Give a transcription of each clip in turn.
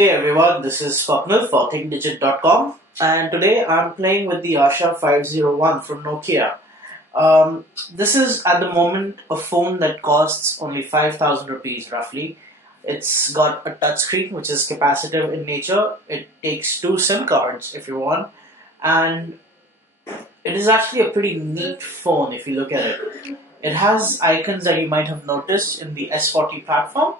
Hey everyone, this is Swapnil for ThinkDigit.com, and today I'm playing with the Asha 501 from Nokia. This is at the moment a phone that costs only 5,000 rupees roughly. It's got a touchscreen which is capacitive in nature. It takes two SIM cards if you want, and it is actually a pretty neat phone if you look at it. It has icons that you might have noticed in the S40 platform.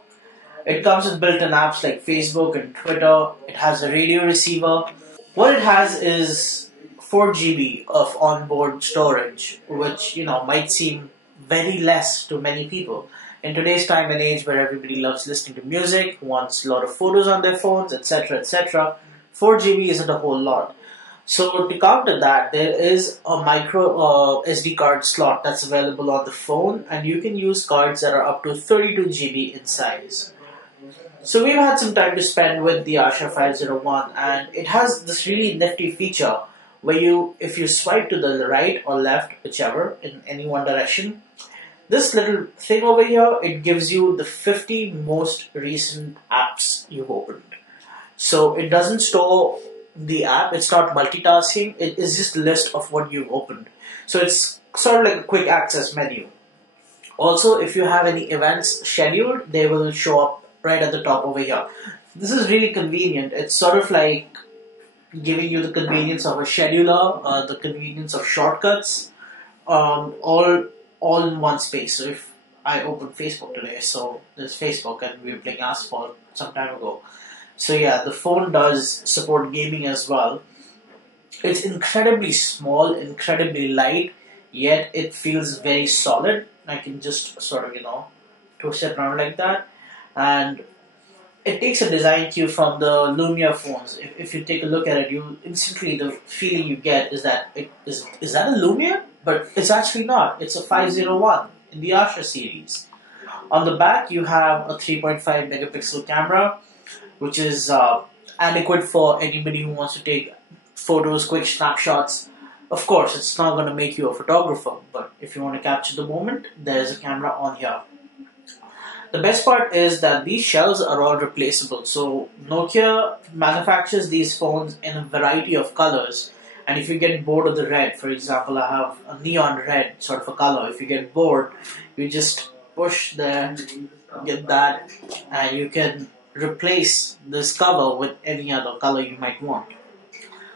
It comes with built-in apps like Facebook and Twitter. It has a radio receiver. What it has is 4 GB of onboard storage, which might seem very less to many people. In today's time and age where everybody loves listening to music, wants a lot of photos on their phones, etc., etc., 4 GB isn't a whole lot. So to counter that, there is a micro SD card slot that's available on the phone, and you can use cards that are up to 32 GB in size. So we've had some time to spend with the Asha 501, and it has this really nifty feature where if you swipe to the right or left, whichever, in any one direction, this little thing over here, it gives you the 50 most recent apps you've opened. So it doesn't store the app, it's not multitasking, it is just a list of what you've opened. So it's sort of like a quick access menu. Also, if you have any events scheduled, they will show up right at the top over here. This is really convenient. It's sort of like giving you the convenience of a scheduler, the convenience of shortcuts, all in one space. So if I open Facebook today, so there's Facebook, and we were playing Asphalt some time ago. So yeah, the phone does support gaming as well. It's incredibly small, incredibly light, yet it feels very solid. I can just sort of, twist it around like that. And it takes a design cue from the Lumia phones. If you take a look at it, you instantly, the feeling you get is that is that a Lumia? But it's actually not. It's a 501 in the Asha series. On the back, you have a 3.5 megapixel camera, which is adequate for anybody who wants to take photos, quick snapshots. Of course, it's not going to make you a photographer, but if you want to capture the moment, there's a camera on here. The best part is that these shells are all replaceable. So Nokia manufactures these phones in a variety of colors. And if you get bored of the red, for example, I have a neon red sort of a color. If you get bored, you just push there, get that, and you can replace this cover with any other color you might want.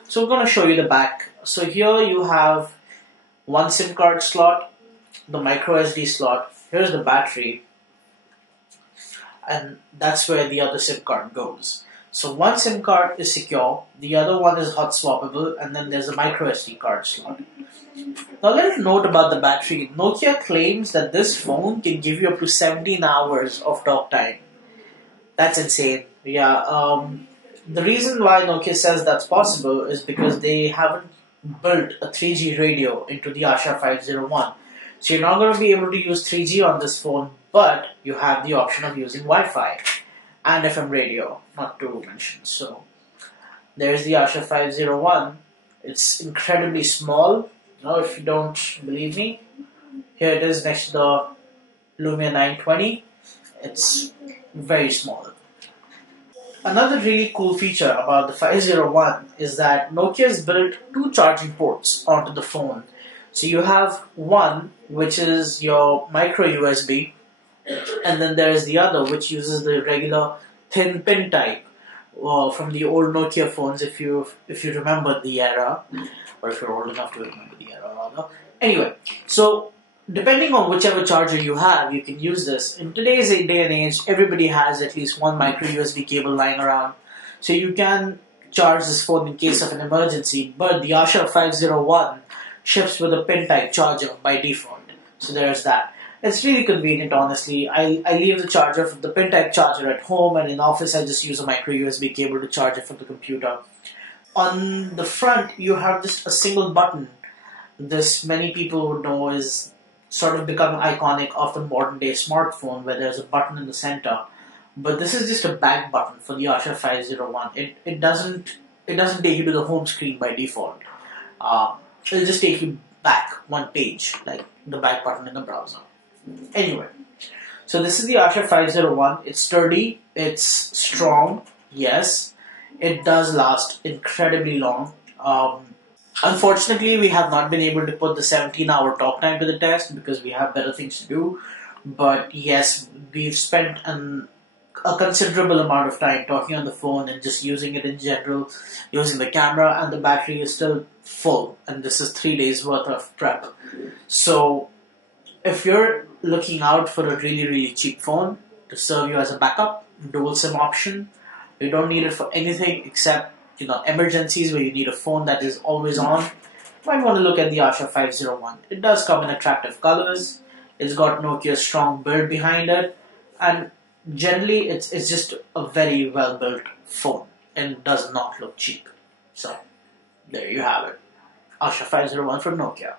So I'm going to show you the back. So here you have one SIM card slot, the micro SD slot. Here's the battery. And that's where the other SIM card goes. So one SIM card is secure, the other one is hot swappable, and then there's a micro SD card slot. Now a little note about the battery. Nokia claims that this phone can give you up to 17 hours of talk time. That's insane. Yeah, the reason why Nokia says that's possible is because they haven't built a 3G radio into the Asha 501. So you're not going to be able to use 3G on this phone, but you have the option of using Wi-Fi and FM radio, not to mention. So there's the Asha 501. It's incredibly small. If you don't believe me, here it is next to the Lumia 920. It's very small. Another really cool feature about the 501 is that Nokia's built two charging ports onto the phone. So you have one, which is your micro USB, and then there is the other, which uses the regular thin pin type from the old Nokia phones, if you remember the era, or if you're old enough to remember the era, rather. Anyway, so depending on whichever charger you have, you can use this. In today's day and age, everybody has at least one micro USB cable lying around, so you can charge this phone in case of an emergency. But the Asha 501 ships with a pin type charger by default. So there's that. It's really convenient, honestly. I leave the pin type charger at home, and in office I just use a micro USB cable to charge it from the computer. On the front, you have just a single button. This, many people would know, is sort of become iconic of the modern day smartphone, where there's a button in the center. But this is just a back button for the Asha 501. It doesn't take you to the home screen by default. It'll just take you back one page, like the back button in the browser. Anyway, so this is the Asha 501. It's sturdy, it's strong, yes, it does last incredibly long. Unfortunately, we have not been able to put the 17-hour talk time to the test because we have better things to do. But yes, we've spent a considerable amount of time talking on the phone and just using it in general, using the camera, and the battery is still full. And this is 3 days worth of prep. So, if you're looking out for a really, really cheap phone to serve you as a backup, dual SIM option, you don't need it for anything except emergencies where you need a phone that is always on. You might want to look at the Asha 501. It does come in attractive colors. It's got Nokia's strong build behind it, and generally it's just a very well built phone and does not look cheap. So there you have it, Asha 501 from Nokia.